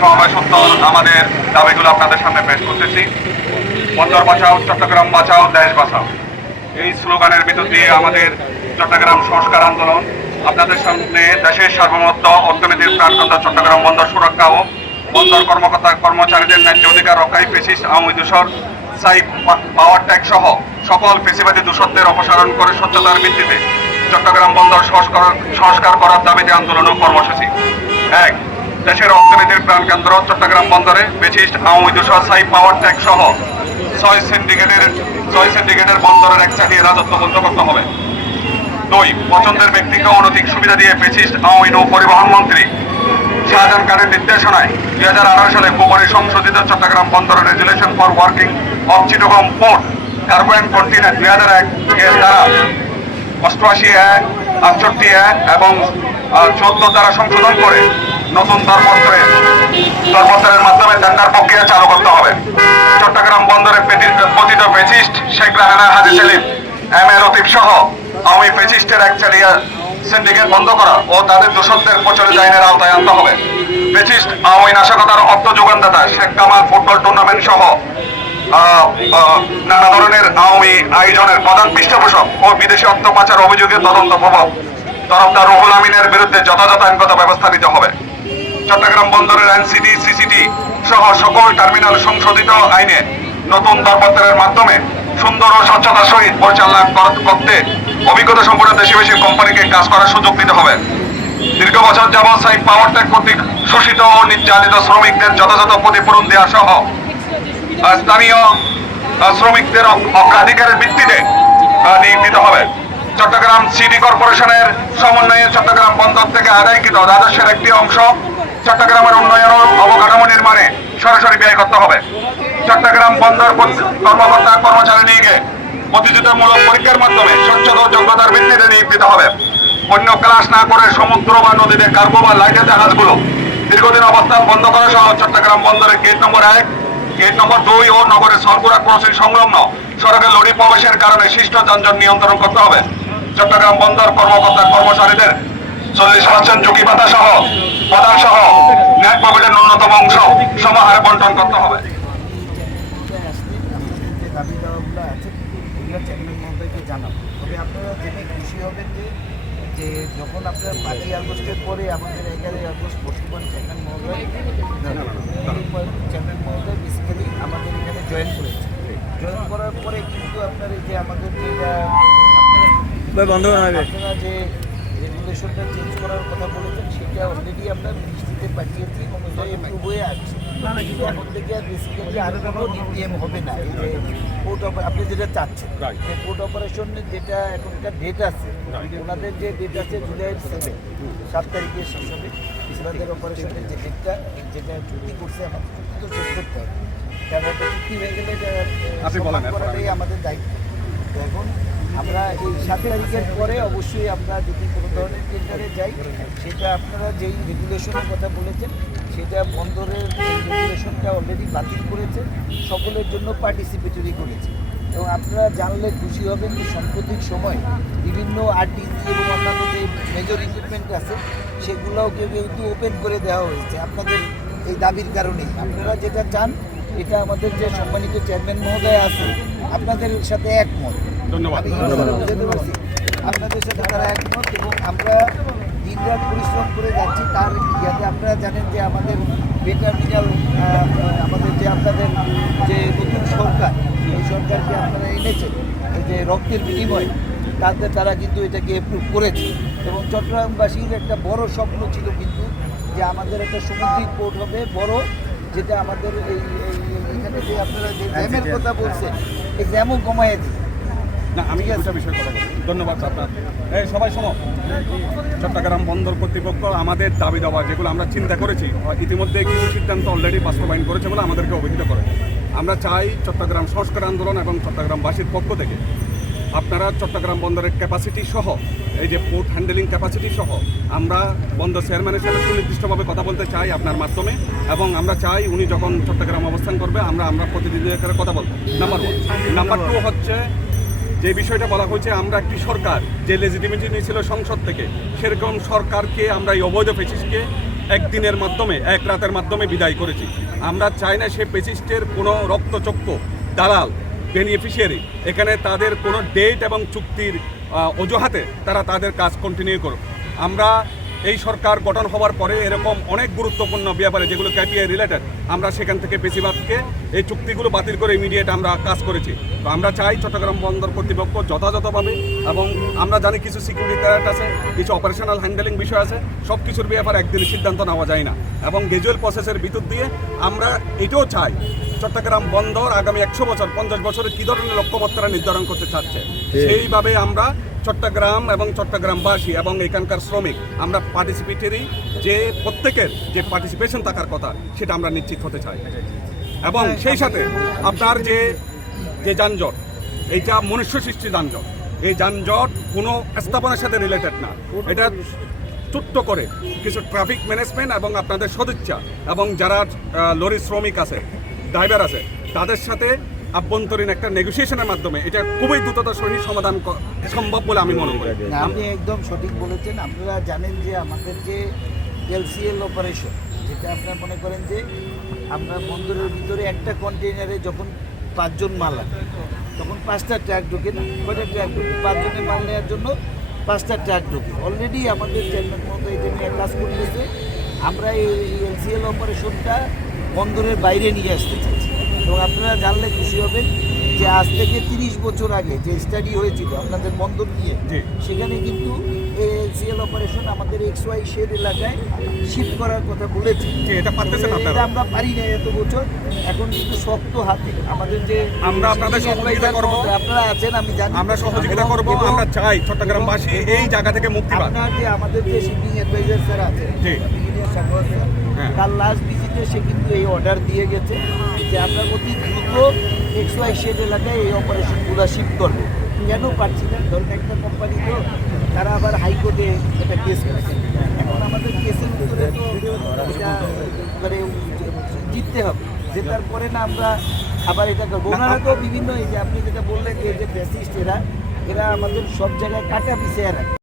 সমাবেশ উত্তর আমাদের দাবিগুলো আপনাদের সামনে পেশ করতেছি। বন্দর বাঁচাও চট্টগ্রাম বাঁচাও দেশ বাঁচাও এই স্লোগানের ভিতর দিয়ে আমাদের চট্টগ্রাম সংস্কার আন্দোলন, আপনাদের সামনে দেশের সার্বভৌমত্ব, অর্থনীতির প্রাণকেন্দ্র চট্টগ্রাম বন্দর সুরক্ষা ও বন্দর কর্মকর্তা কর্মচারীদের ন্যায্য অধিকার রক্ষায় পেশিস আওয়ামী দূষর সাই পাওয়ার ট্যাগ সহ সকল পেশিবাদী দূষণদের অপসারণ করে স্বচ্ছতার ভিত্তিতে চট্টগ্রাম বন্দর সংস্কার সংস্কার করার দাবিতে আন্দোলন ও কর্মসূচি। এক দেশের অর্থনীতির প্রাণকেন্দ্র চট্টগ্রাম বন্দরে বেচিস্ট আওয়ামী দূষর সাই পাওয়ার ট্যাগ সহ ছয় সিন্ডিকেটের ছয় সিন্ডিকেটের বন্দরের এক চাটিয়ে রাজত্ব বন্ধ করতে হবে। দুই, পছন্দের ব্যক্তিকে অনৈতিক সুবিধা দিয়ে পেচিস্ট আওয়ামী নৌ পরিবহন মন্ত্রী শাহজাহান খানের নির্দেশনায় দুই হাজার আঠারো সালে ভুবনে সংশোধিত চট্টগ্রাম বন্দর resolution for working of Chittagong port cargo and continent দুই হাজার এক এর দ্বারা অষ্টআশি এক, আটষট্টি এক এবং চোদ্দ দ্বারা সংশোধন করে নতুন দরপত্রে দরপত্রের মাধ্যমে টেন্ডার প্রক্রিয়া চালু করতে হবে। চট্টগ্রাম বন্দরে পেতি- পতিত পেচিস্ট শেখ রাহানা হাজি সেলিম, এম এ লতিফ সহ আওয়ামী পেচিস্টের এক চালিয়া সিন্ডিকেট বন্ধ করা ও তাদের দোষকদের প্রচলিত আইনের আওতায় আনতে হবে। পেচিস্ট আওয়ামী নাশকতার অর্থ যোগানদাতা শেখ কামাল ফুটবল টুর্নামেন্ট সহ নানা ধরনের আওয়ামী আয়োজনের প্রধান পৃষ্ঠপোষক ও বিদেশি অর্থ পাচার অভিযোগে তদন্ত প্রভাব। তরফদার রুহুল আমিনের বিরুদ্ধে যথাযথ আইনগত ব্যবস্থা নিতে হবে। চট্টগ্রাম বন্দরের এনসিডি, সিসিটি সহ সকল টার্মিনাল সংশোধিত আইনে নতুন দরপত্রের মাধ্যমে সুন্দর ও স্বচ্ছতার সহিত পরিচালনা করতে অভিজ্ঞতা সম্পন্ন দেশি বেশি কোম্পানিকে কাজ করার সুযোগ দিতে হবে। দীর্ঘ বছর যাবৎ সাই পাওয়ার ট্যাগ কর্তৃক শোষিত ও নির্যাতিত শ্রমিকদের যথাযথ ক্ষতিপূরণ দেওয়া সহ স্থানীয় শ্রমিকদের অগ্রাধিকারের ভিত্তিতে নিয়োগ হবে। চট্টগ্রাম সিটি কর্পোরেশনের সমন্বয়ে চট্টগ্রাম বন্দর থেকে আদায়কৃত রাজস্বের একটি অংশ চট্টগ্রামের উন্নয়ন অবকাঠামো নির্মাণে সরাসরি ব্যয় করতে হবে। চট্টগ্রাম বন্দর কর্মকর্তা কর্মচারী নিয়োগে প্রতিযোগিতামূলক পরীক্ষার মাধ্যমে স্বচ্ছতা যোগ্যতার ভিত্তিতে নিয়োগ দিতে হবে। অন্য ক্লাস না করে সমুদ্র বা নদীতে কার্গো বা লাইটের জাহাজগুলো দীর্ঘদিন অবস্থান বন্ধ করা সহ চট্টগ্রাম বন্দরের গেট নম্বর এক, গেট নম্বর দুই ও নগরের সরপুরা ক্রসিং সংলগ্ন সড়কের লরি প্রবেশের কারণে সৃষ্ট যানজট নিয়ন্ত্রণ করতে হবে। চট্টগ্রাম বন্দর কর্মকর্তা কর্মচারীদের চল্লিশ পার্সেন্ট ঝুঁকি পাতা সহ প্রদান সহ ন্যাক প্রফিটের ন্যূনতম অংশ সমাহারে বন্টন করতে হবে। যে যখন আপনার পাঁচই আগস্টের পরে আমাদের এগারোই আগস্ট বর্তমান চেয়ারম্যান মহোদয় চেয়ারম্যান মহোদয় বেসিক্যালি আমাদের এখানে জয়েন করেছে জয়েন করার পরে কিন্তু আপনার এই যে আমাদের যে আপনারা যে রেগুলেশনটা চেঞ্জ করার কথা বলেছেন সেটা অলরেডি আমরা মিনিস্ট্রিতে পাঠিয়েছি অ্যাপ্রুভ হয়ে আসছে। এখন থেকে আর বেসিক্যালি আর কোনো ডিপিএম হবে না। এই যে কোর্ট আপনি যেটা চাচ্ছেন যে কোর্ট অপারেশনের যেটা এখনকার ডেট আছে ওনাদের যে ডেট আছে জুলাইয়ের সেভেন সাত তারিখে শেষ হবে ওনাদের অপারেশনের যে ডেটটা যেটা চুক্তি করছে আমাদের চুক্তি তো শেষ করতে হবে। কারণ একটা চুক্তি হয়ে গেলে আমাদের দায়িত্ব। এখন আমরা এই সাত তারিখের পরে অবশ্যই আমরা যদি কোনো ধরনের টেন্ডারে যাই, সেটা আপনারা যেই রেগুলেশনের কথা বলেছেন, সেটা বন্দরের রেগুলেশনটা অলরেডি বাতিল করেছে, সকলের জন্য পার্টিসিপেটরি করেছে। এবং আপনারা জানলে খুশি হবেন যে সাম্প্রতিক সময় বিভিন্ন আরটিসি এবং অন্যান্য যে মেজর ইকুইপমেন্ট আছে, সেগুলোও কেউ কিন্তু ওপেন করে দেওয়া হয়েছে, আপনাদের এই দাবির কারণেই। আপনারা যেটা চান এটা আমাদের যে সম্মানিত চেয়ারম্যান মহোদয় আছে আপনাদের সাথে একমত। ধন্যবাদ। আপনাদের সাথে তারা একমত এবং আমরা দিনরাত পরিশ্রম করে যাচ্ছি তার ইয়াতে আপনারা জানেন যে আমাদের বেটারমিনাল আমাদের যে আপনাদের যে নতুন সরকার এই সরকারকে আপনারা এনেছেন যে রক্তের বিনিময় তাদের তারা কিন্তু এটাকে অ্যাপ্রুভ করেছে। এবং চট্টগ্রামবাসীর একটা বড় স্বপ্ন ছিল কিন্তু যে আমাদের একটা সমুদ্রিক পোর্ট হবে বড় যেটা আমাদের এই এখানে যে আপনারা যে জ্যামের কথা বলছেন এই জ্যামও কমাইয়ে দিই না আমি একটা বিষয় কথা বলি ধন্যবাদ আপনার। এই সবাই শোনো। চট্টগ্রাম বন্দর কর্তৃপক্ষ আমাদের দাবি দেওয়া যেগুলো আমরা চিন্তা করেছি ইতিমধ্যে কিছু সিদ্ধান্ত অলরেডি বাস্তবায়ন করেছে বলে আমাদেরকে অভিহিত করে। আমরা চাই চট্টগ্রাম সংস্কার আন্দোলন এবং চট্টগ্রামবাসীর পক্ষ থেকে আপনারা চট্টগ্রাম বন্দরের ক্যাপাসিটি সহ এই যে পোর্ট হ্যান্ডেলিং ক্যাপাসিটি সহ আমরা বন্দর চেয়ারম্যানের সাথে সুনির্দিষ্টভাবে কথা বলতে চাই আপনার মাধ্যমে এবং আমরা চাই উনি যখন চট্টগ্রাম অবস্থান করবে, আমরা আমরা প্রতিনিধিদের কথা বলব। নাম্বার ওয়ান নাম্বার টু হচ্ছে যে বিষয়টা বলা হয়েছে, আমরা একটি সরকার, যে লেজিটিমেটি নিয়েছিল সংসদ থেকে, সেরকম সরকারকে আমরা এই অবৈধ ফেসিসকে একদিনের মাধ্যমে, এক রাতের মাধ্যমে বিদায় করেছি। আমরা চাই না সে পেসিস্টের কোনো রক্তচক্র দালাল বেনিফিশিয়ারি এখানে তাদের কোনো ডেট এবং চুক্তির অজুহাতে তারা তাদের কাজ কন্টিনিউ করুক। আমরা এই সরকার গঠন হওয়ার পরে এরকম অনেক গুরুত্বপূর্ণ ব্যাপারে যেগুলো ক্যাপিআই রিলেটেড আমরা সেখান থেকে বেশিরভাগকে এই চুক্তিগুলো বাতিল করে ইমিডিয়েট আমরা কাজ করেছি। তো আমরা চাই চট্টগ্রাম বন্দর কর্তৃপক্ষ যথাযথভাবে এবং আমরা জানি কিছু সিকিউরিটি থ্রেট আছে, কিছু অপারেশনাল হ্যান্ডেলিং বিষয় আছে সব কিছুর ব্যাপারে একদিন সিদ্ধান্ত নেওয়া যায় না। এবং গ্রেজুয়াল প্রসেসের ভিতর দিয়ে আমরা এটাও চাই চট্টগ্রাম বন্দর আগামী একশো বছর পঞ্চাশ বছরে কী ধরনের লক্ষ্যমাত্রা নির্ধারণ করতে চাচ্ছে? সেইভাবে আমরা চট্টগ্রাম এবং চট্টগ্রামবাসী এবং এখানকার শ্রমিক আমরা পার্টিসিপেটরি যে প্রত্যেকের যে পার্টিসিপেশন থাকার কথা সেটা আমরা নিশ্চিত হতে চাই। এবং সেই সাথে আপনার যে যে যানজট এইটা মনুষ্য সৃষ্টি যানজট। এই যানজট কোনো স্থাপনার সাথে রিলেটেড না। এটা ছোট্ট করে কিছু ট্রাফিক ম্যানেজমেন্ট এবং আপনাদের সদিচ্ছা এবং যারা লরি শ্রমিক আছে ড্রাইভার আছে। তাদের সাথে আভ্যন্তরীণ একটা নেগোসিয়েশনের মাধ্যমে এটা খুবই দ্রুততার সহিত সমাধান সম্ভব বলে আমি মনে করি। আপনি একদম সঠিক বলেছেন। আপনারা জানেন যে আমাদের যে এলসিএল অপারেশন যেটা আপনারা মনে করেন যে আমরা বন্দরের ভিতরে একটা কন্টেইনারে যখন পাঁচজন মাল তখন পাঁচটা ট্রাক ঢোকে না। কয়টা ট্রাক ঢোকে? পাঁচজনের মাল নেওয়ার জন্য পাঁচটা ট্রাক ঢোকে। অলরেডি আমাদের চেয়ারম্যান মতো এটা নিয়ে কাজ করতেছে। আমরা এই এলসিএল অপারেশনটা বন্দরের বাইরে নিয়ে আসতে চাইছে এবং আপনারা জানলে খুশি হবেন যে আজ থেকে তিরিশ বছর আগে যে স্টাডি হয়েছিল আপনাদের বন্দর নিয়ে। সেখানে কিন্তু এলসিএল অপারেশন আমাদের এক্স ওয়াই শেড এলাকায় শিফট করার কথা বলেছে যে এটা পারতেছেন আপনারা আমরা পারি না এত বছর এখন কিন্তু শক্ত হাতে আমাদের যে আমরা আপনাদের সহযোগিতা করব। আপনারা আছেন আমি জানি আমরা সহযোগিতা করব আমরা চাই চট্টগ্রামবাসী এই জায়গা থেকে মুক্তি পাক আপনার যে আমাদের যে শিপিং অ্যাডভাইজার স্যার আছেন জি। হ্যাঁ। তার লাস্ট ভিজিটে সে কিন্তু এই অর্ডার দিয়ে গেছে যে আপনার অতি দ্রুত এক্স ওয়াই শেড এলাকায় এই অপারেশনগুলো শিফট করবে কেন পারছি না ধরুন একটা কোম্পানি তো তারা আবার হাইকোর্টে একটা কেস করেছে। এখন আমাদের কেসের ভিতরে তো মানে জিততে হবে। জেতার পরে না আমরা আবার এটা করব। ওনারা তো বিভিন্ন এই যে আপনি যেটা বললেন যে ফ্যাসিস্ট এরা এরা আমাদের সব জায়গায় কাটা পিছিয়ে রাখে।